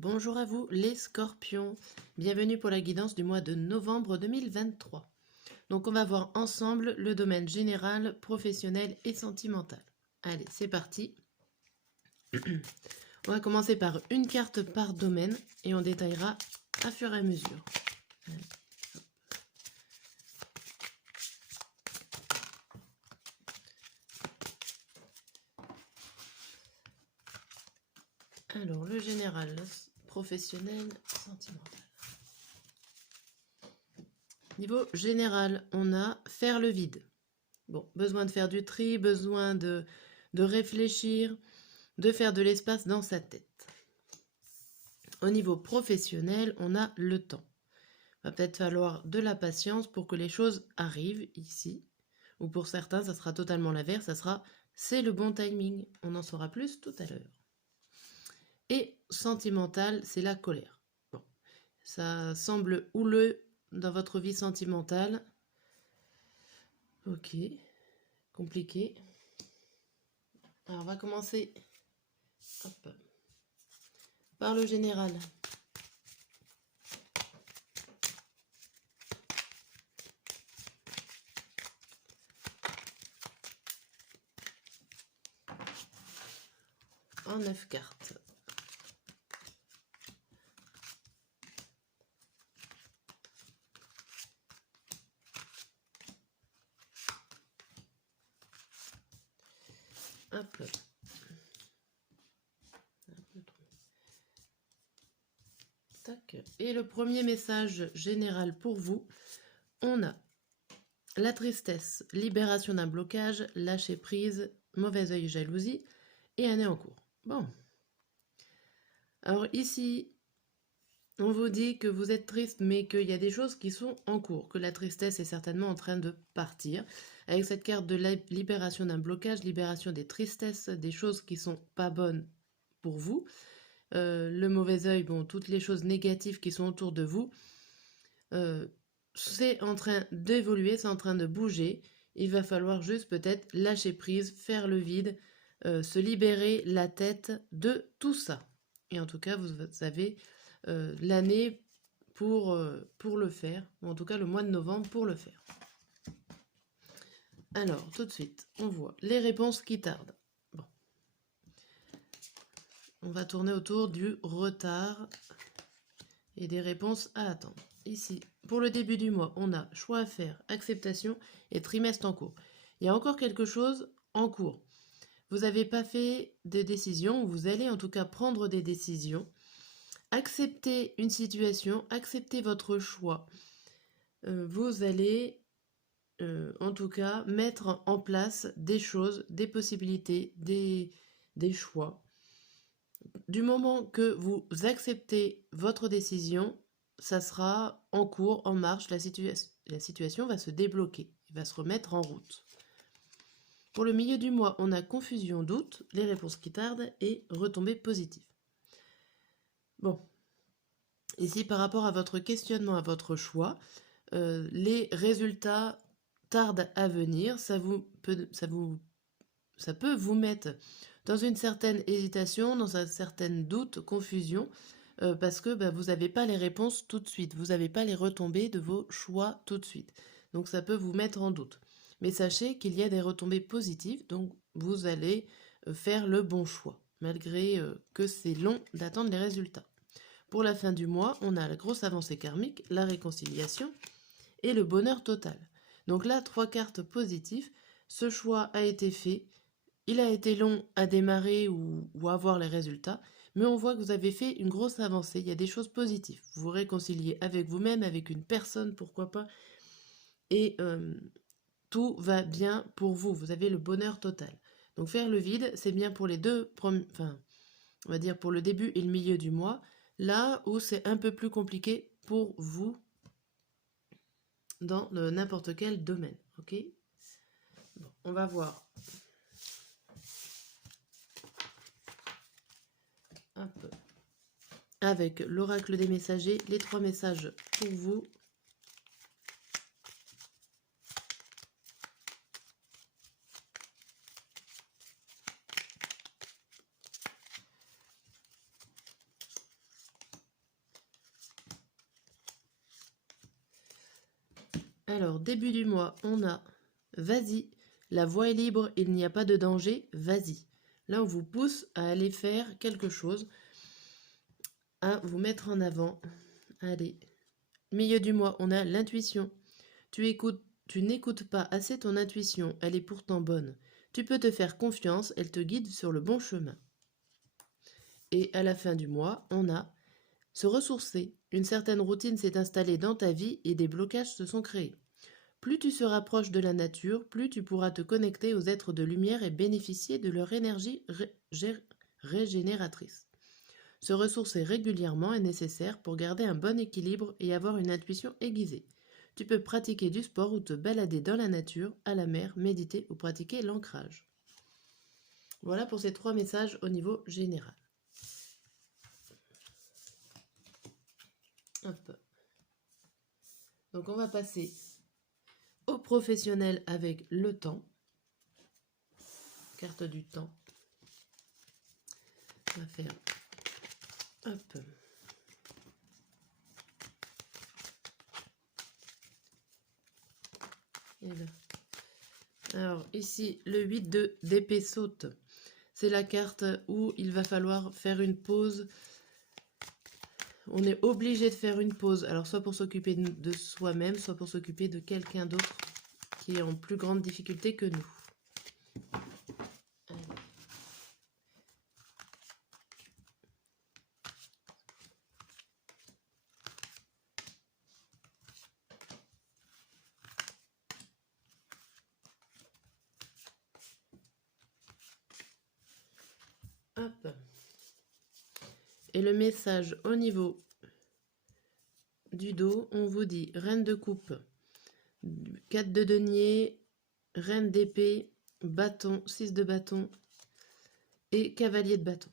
Bonjour à vous les scorpions, bienvenue pour la guidance du mois de novembre 2023. Donc on va voir ensemble le domaine général, professionnel et sentimental. Allez, c'est parti. On va commencer par une carte par domaine et on détaillera à fur et à mesure. Alors le général, professionnel, sentimental. Niveau général, on a faire le vide. Bon, besoin de faire du tri, besoin de réfléchir, de faire de l'espace dans sa tête. Au niveau professionnel, on a le temps. Va peut-être falloir de la patience pour que les choses arrivent ici. Ou pour certains, ça sera totalement l'inverse, ça sera c'est le bon timing. On en saura plus tout à l'heure. Et sentimental, c'est la colère. Bon, ça semble houleux dans votre vie sentimentale. Ok, compliqué. Alors on va commencer par le général. En 9 cartes. Hop. Tac. Et le premier message général pour vous, on a la tristesse, libération d'un blocage, lâcher prise, mauvais œil, jalousie et année en cours. Bon. Alors ici, on vous dit que vous êtes triste, mais qu'il y a des choses qui sont en cours, que la tristesse est certainement en train de partir. Avec cette carte de la libération d'un blocage, libération des tristesses, des choses qui sont pas bonnes pour vous. Le mauvais œil, bon, toutes les choses négatives qui sont autour de vous, c'est en train d'évoluer, c'est en train de bouger. Il va falloir juste peut-être lâcher prise, faire le vide, se libérer la tête de tout ça. Et en tout cas, vous avez l'année pour le faire, ou en tout cas le mois de novembre pour le faire. Alors, tout de suite, on voit les réponses qui tardent. Bon. On va tourner autour du retard et des réponses à attendre. Ici, pour le début du mois, on a choix à faire, acceptation et trimestre en cours. Il y a encore quelque chose en cours. Vous n'avez pas fait de décision, vous allez en tout cas prendre des décisions. Acceptez une situation, acceptez votre choix. Vous allez en tout cas mettre en place des choses, des possibilités, des choix. Du moment que vous acceptez votre décision, ça sera en cours, en marche, la situation va se débloquer, va se remettre en route. Pour le milieu du mois, on a confusion, doute, les réponses qui tardent et retombées positives. Bon, ici par rapport à votre questionnement, à votre choix, les résultats tardent à venir, ça peut vous mettre dans une certaine hésitation, dans un certain doute, confusion, parce que vous n'avez pas les réponses tout de suite, vous n'avez pas les retombées de vos choix tout de suite. Donc ça peut vous mettre en doute. Mais sachez qu'il y a des retombées positives, donc vous allez faire le bon choix, malgré que c'est long d'attendre les résultats. Pour la fin du mois, on a la grosse avancée karmique, la réconciliation et le bonheur total. Donc là, 3 cartes positives, ce choix a été fait, il a été long à démarrer ou à voir les résultats, mais on voit que vous avez fait une grosse avancée, il y a des choses positives. Vous vous réconciliez avec vous-même, avec une personne, pourquoi pas, et tout va bien pour vous, vous avez le bonheur total. Donc faire le vide, c'est bien pour les deux, on va dire pour le début et le milieu du mois, là où c'est un peu plus compliqué pour vous dans n'importe quel domaine, ok? Bon, on va voir. Hop. Avec l'oracle des messagers, les 3 messages pour vous. Alors, début du mois, on a vas-y, la voie est libre, il n'y a pas de danger, vas-y. Là, on vous pousse à aller faire quelque chose, à vous mettre en avant. Allez. Milieu du mois, on a l'intuition. Tu n'écoutes pas assez ton intuition, elle est pourtant bonne. Tu peux te faire confiance, elle te guide sur le bon chemin. Et à la fin du mois, on a se ressourcer. Une certaine routine s'est installée dans ta vie et des blocages se sont créés. Plus tu se rapproches de la nature, plus tu pourras te connecter aux êtres de lumière et bénéficier de leur énergie régénératrice. Se ressourcer régulièrement est nécessaire pour garder un bon équilibre et avoir une intuition aiguisée. Tu peux pratiquer du sport ou te balader dans la nature, à la mer, méditer ou pratiquer l'ancrage. Voilà pour ces 3 messages au niveau général. Hop. Donc on va passer au professionnel avec le temps. Carte du temps. On va faire hop. Et là. Alors ici le 8 d'épée saute. C'est la carte où il va falloir faire une pause. On est obligé de faire une pause. Alors soit pour s'occuper de soi-même, soit pour s'occuper de quelqu'un d'autre qui est en plus grande difficulté que nous. Hop. Et le message au niveau du dos, on vous dit reine de coupe, 4 de denier, reine d'épée, bâton, 6 de bâton et cavalier de bâton.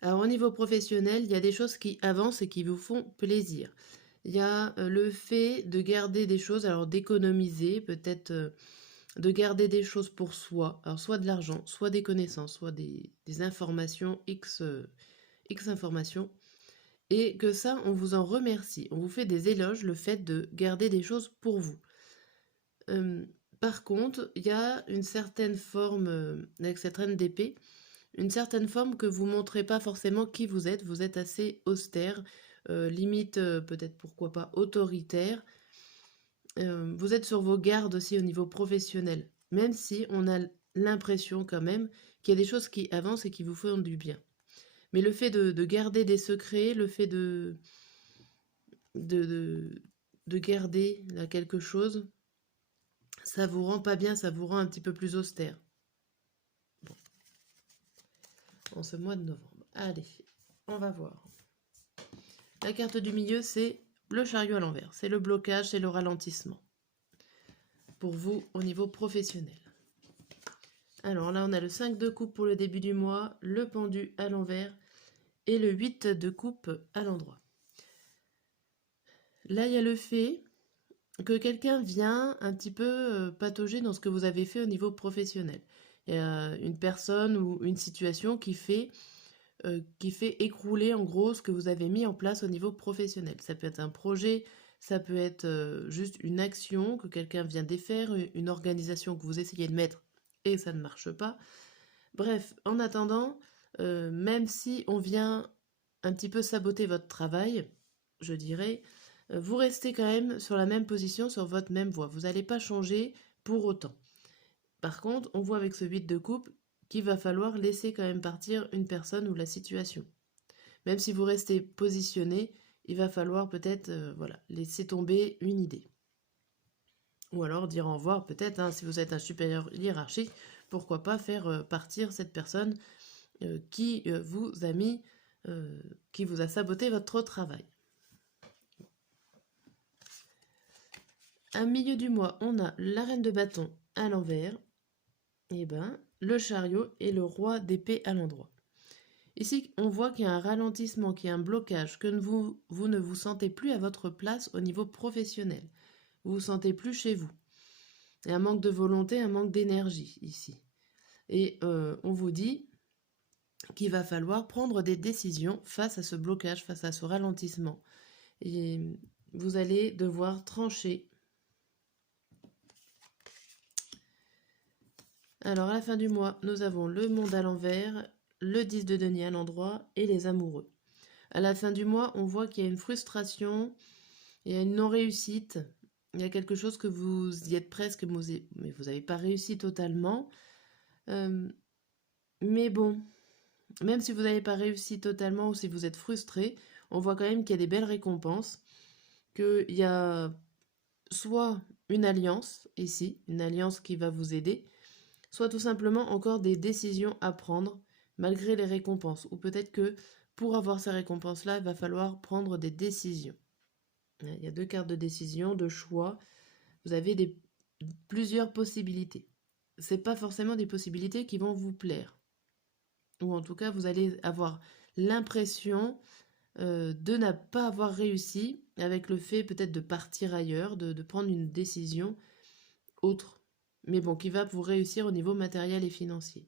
Alors au niveau professionnel, il y a des choses qui avancent et qui vous font plaisir. Il y a le fait de garder des choses, alors d'économiser, peut-être de garder des choses pour soi, alors soit de l'argent, soit des connaissances, soit des informations, X informations, et que ça, on vous en remercie. On vous fait des éloges, le fait de garder des choses pour vous. Par contre, il y a une certaine forme, avec cette reine d'épée, une certaine forme que vous montrez pas forcément qui vous êtes assez austère, limite peut-être pourquoi pas autoritaire. Vous êtes sur vos gardes aussi au niveau professionnel, même si on a l'impression quand même qu'il y a des choses qui avancent et qui vous font du bien. Mais le fait de garder des secrets, le fait de garder là, quelque chose, ça vous rend pas bien, ça vous rend un petit peu plus austère. Bon. En ce mois de novembre. Allez, on va voir. La carte du milieu, c'est le chariot à l'envers. C'est le blocage, c'est le ralentissement. Pour vous, au niveau professionnel. Alors là, on a le 5 de coupe pour le début du mois, le pendu à l'envers et le 8 de coupe à l'endroit. Là, il y a le fait que quelqu'un vient un petit peu patauger dans ce que vous avez fait au niveau professionnel. Il y a une personne ou une situation qui fait écrouler en gros ce que vous avez mis en place au niveau professionnel. Ça peut être un projet, ça peut être juste une action que quelqu'un vient défaire, une organisation que vous essayez de mettre et ça ne marche pas. Bref, en attendant, même si on vient un petit peu saboter votre travail, je dirais, vous restez quand même sur la même position, sur votre même voie. Vous n'allez pas changer pour autant. Par contre, on voit avec ce 8 de coupe qu'il va falloir laisser quand même partir une personne ou la situation. Même si vous restez positionné, il va falloir peut-être voilà, laisser tomber une idée. Ou alors dire au revoir peut-être, hein, si vous êtes un supérieur hiérarchique, pourquoi pas faire partir cette personne qui vous a mis, qui vous a saboté votre travail. À milieu du mois, on a la reine de bâton à l'envers, et ben le chariot et le roi d'épée à l'endroit. Ici, on voit qu'il y a un ralentissement, qu'il y a un blocage, que vous ne vous sentez plus à votre place au niveau professionnel. Vous vous sentez plus chez vous. Il y a un manque de volonté, un manque d'énergie ici. Et on vous dit qu'il va falloir prendre des décisions face à ce blocage, face à ce ralentissement. Et vous allez devoir trancher. Alors, à la fin du mois, nous avons le monde à l'envers, le 10 de denier à l'endroit et les amoureux. À la fin du mois, on voit qu'il y a une frustration, il y a une non-réussite, il y a quelque chose que vous y êtes presque, mais vous n'avez pas réussi totalement. Mais bon, même si vous n'avez pas réussi totalement ou si vous êtes frustré, on voit quand même qu'il y a des belles récompenses, qu'il y a soit une alliance ici, une alliance qui va vous aider, soit tout simplement encore des décisions à prendre malgré les récompenses. Ou peut-être que pour avoir ces récompenses-là, il va falloir prendre des décisions. Il y a 2 cartes de décision, de choix. Vous avez plusieurs possibilités. Ce n'est pas forcément des possibilités qui vont vous plaire. Ou en tout cas, vous allez avoir l'impression de ne pas avoir réussi avec le fait peut-être de partir ailleurs, de prendre une décision autre. Mais bon, qui va vous réussir au niveau matériel et financier.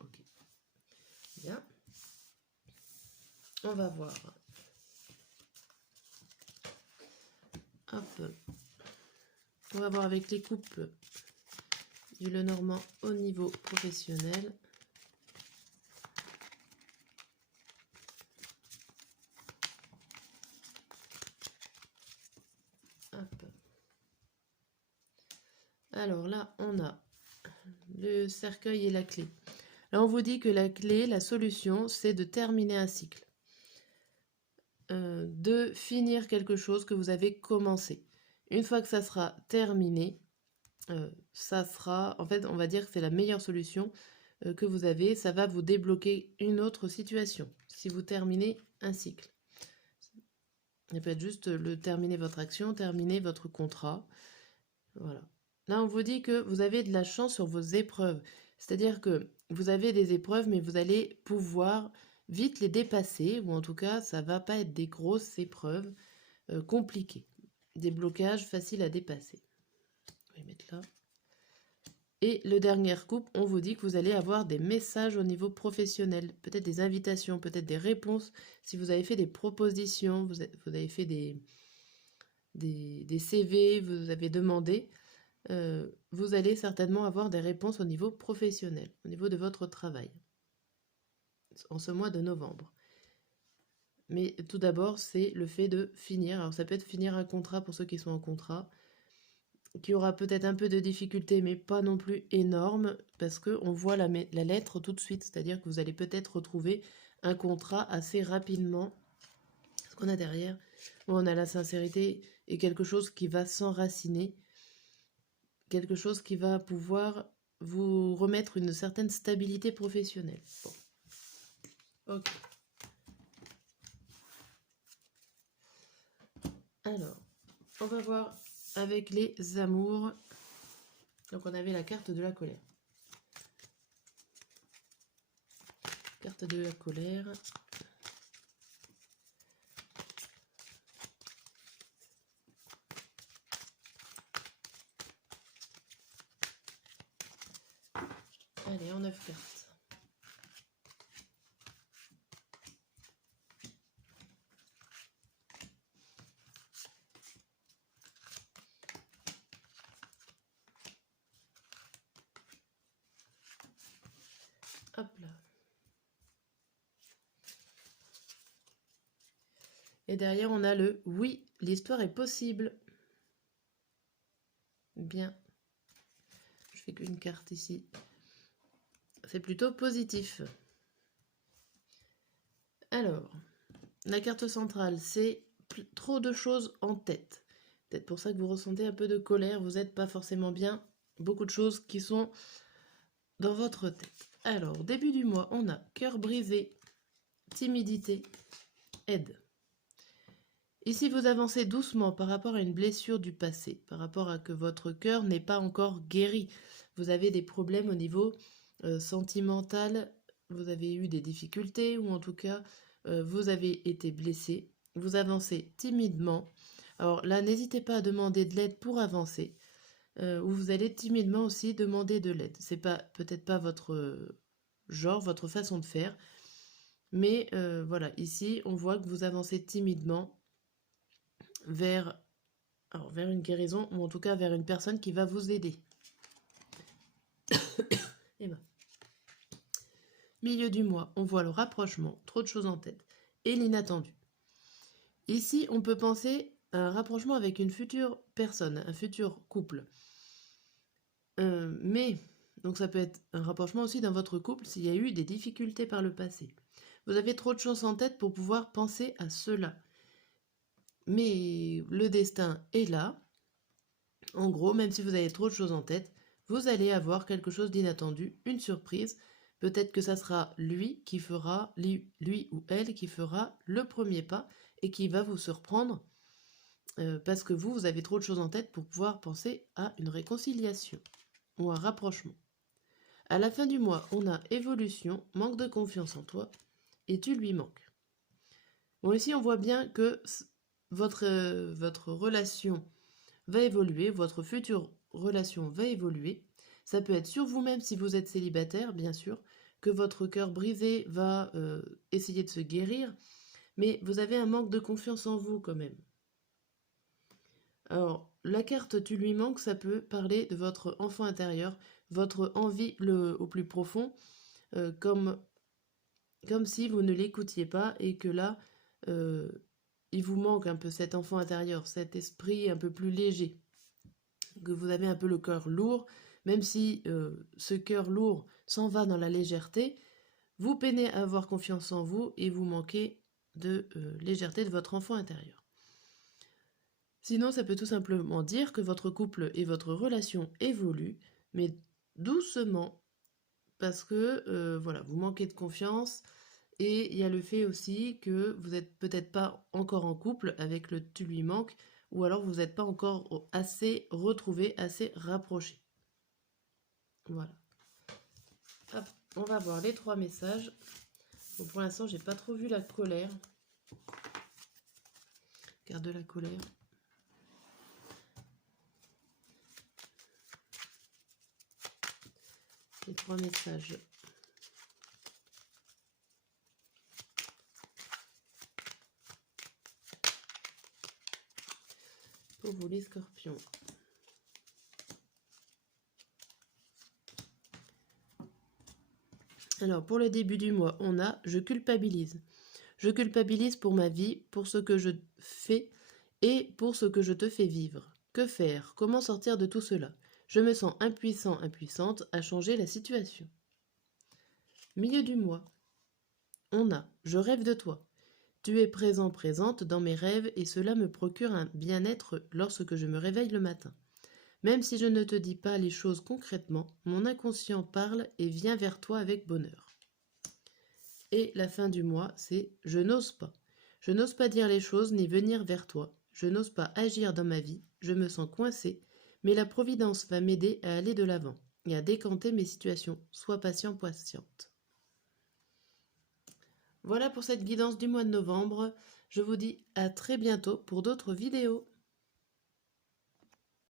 Ok. Bien. On va voir. Hop. On va voir avec les couples du Lenormand au niveau professionnel. Hop. Alors là, on a le cercueil et la clé. Là, on vous dit que la clé, la solution, c'est de terminer un cycle. De finir quelque chose que vous avez commencé. Une fois que ça sera terminé, ça sera, en fait, on va dire que c'est la meilleure solution que vous avez. Ça va vous débloquer une autre situation si vous terminez un cycle. Ça peut être juste terminer votre action, terminer votre contrat. Voilà. Là, on vous dit que vous avez de la chance sur vos épreuves. C'est-à-dire que vous avez des épreuves, mais vous allez pouvoir vite les dépasser, ou en tout cas, ça va pas être des grosses épreuves compliquées. Des blocages faciles à dépasser. Je vais mettre là. Et le dernier couple, on vous dit que vous allez avoir des messages au niveau professionnel, peut-être des invitations, peut-être des réponses. Si vous avez fait des propositions, vous avez fait des CV, vous avez demandé, vous allez certainement avoir des réponses au niveau professionnel, au niveau de votre travail, en ce mois de novembre. Mais tout d'abord, c'est le fait de finir. Alors ça peut être finir un contrat pour ceux qui sont en contrat, qui aura peut-être un peu de difficulté, mais pas non plus énorme, parce qu'on voit la lettre tout de suite, c'est-à-dire que vous allez peut-être retrouver un contrat assez rapidement. Ce qu'on a derrière, on a la sincérité et quelque chose qui va s'enraciner, quelque chose qui va pouvoir vous remettre une certaine stabilité professionnelle. Bon. Ok. Alors, on va voir avec les amours. Donc on avait la carte de la colère. Carte de la colère. Allez, en 9 cartes. Hop là. Et derrière, on a le « Oui, l'histoire est possible ». Bien. Je fais qu'une carte ici. C'est plutôt positif. Alors, la carte centrale, c'est trop de choses en tête. Peut-être pour ça que vous ressentez un peu de colère, vous n'êtes pas forcément bien. Beaucoup de choses qui sont dans votre tête. Alors, début du mois, on a cœur brisé, timidité, aide. Ici, vous avancez doucement par rapport à une blessure du passé, par rapport à que votre cœur n'est pas encore guéri. Vous avez des problèmes au niveau sentimental, vous avez eu des difficultés ou en tout cas, vous avez été blessé. Vous avancez timidement. Alors là, n'hésitez pas à demander de l'aide pour avancer. Ou vous allez timidement aussi demander de l'aide. C'est peut-être pas votre genre, votre façon de faire. Mais voilà, ici, on voit que vous avancez timidement. vers, vers une guérison, ou en tout cas vers une personne qui va vous aider. Et ben. Milieu du mois, on voit le rapprochement, trop de choses en tête, et l'inattendu. Ici, on peut penser à un rapprochement avec une future personne, un futur couple. Donc ça peut être un rapprochement aussi dans votre couple s'il y a eu des difficultés par le passé. Vous avez trop de choses en tête pour pouvoir penser à cela. Mais le destin est là. En gros, même si vous avez trop de choses en tête, vous allez avoir quelque chose d'inattendu, une surprise. Peut-être que ça sera lui ou elle qui fera le premier pas et qui va vous surprendre parce que vous avez trop de choses en tête pour pouvoir penser à une réconciliation ou un rapprochement. À la fin du mois, on a évolution, manque de confiance en toi et tu lui manques. Bon, ici, on voit bien que votre relation va évoluer, votre future relation va évoluer. Ça peut être sur vous-même si vous êtes célibataire, bien sûr, que votre cœur brisé va essayer de se guérir, mais vous avez un manque de confiance en vous quand même. Alors, la carte tu lui manques, ça peut parler de votre enfant intérieur, votre envie au plus profond, comme si vous ne l'écoutiez pas et que là, il vous manque un peu cet enfant intérieur, cet esprit un peu plus léger, que vous avez un peu le cœur lourd, même si ce cœur lourd s'en va dans la légèreté, vous peinez à avoir confiance en vous et vous manquez de légèreté de votre enfant intérieur. Sinon, ça peut tout simplement dire que votre couple et votre relation évoluent, mais doucement, parce que voilà, vous manquez de confiance, et il y a le fait aussi que vous n'êtes peut-être pas encore en couple avec le tu lui manques, ou alors vous n'êtes pas encore assez retrouvés, assez rapprochés. Voilà. Hop, on va voir les 3 messages. Bon, pour l'instant, j'ai pas trop vu la colère. Carte de la colère. Les 3 messages. Pour vous les scorpions. Alors, pour le début du mois, on a « Je culpabilise ». Je culpabilise pour ma vie, pour ce que je fais et pour ce que je te fais vivre. Que faire? Comment sortir de tout cela? Je me sens impuissant, impuissante à changer la situation. Milieu du mois. On a « Je rêve de toi ». Tu es présent, présente dans mes rêves et cela me procure un bien-être lorsque je me réveille le matin. Même si je ne te dis pas les choses concrètement, mon inconscient parle et vient vers toi avec bonheur. Et la fin du mois, c'est « Je n'ose pas ». Je n'ose pas dire les choses ni venir vers toi. Je n'ose pas agir dans ma vie. Je me sens coincée, mais la providence va m'aider à aller de l'avant et à décanter mes situations. Sois patient, patiente. Voilà pour cette guidance du mois de novembre. Je vous dis à très bientôt pour d'autres vidéos.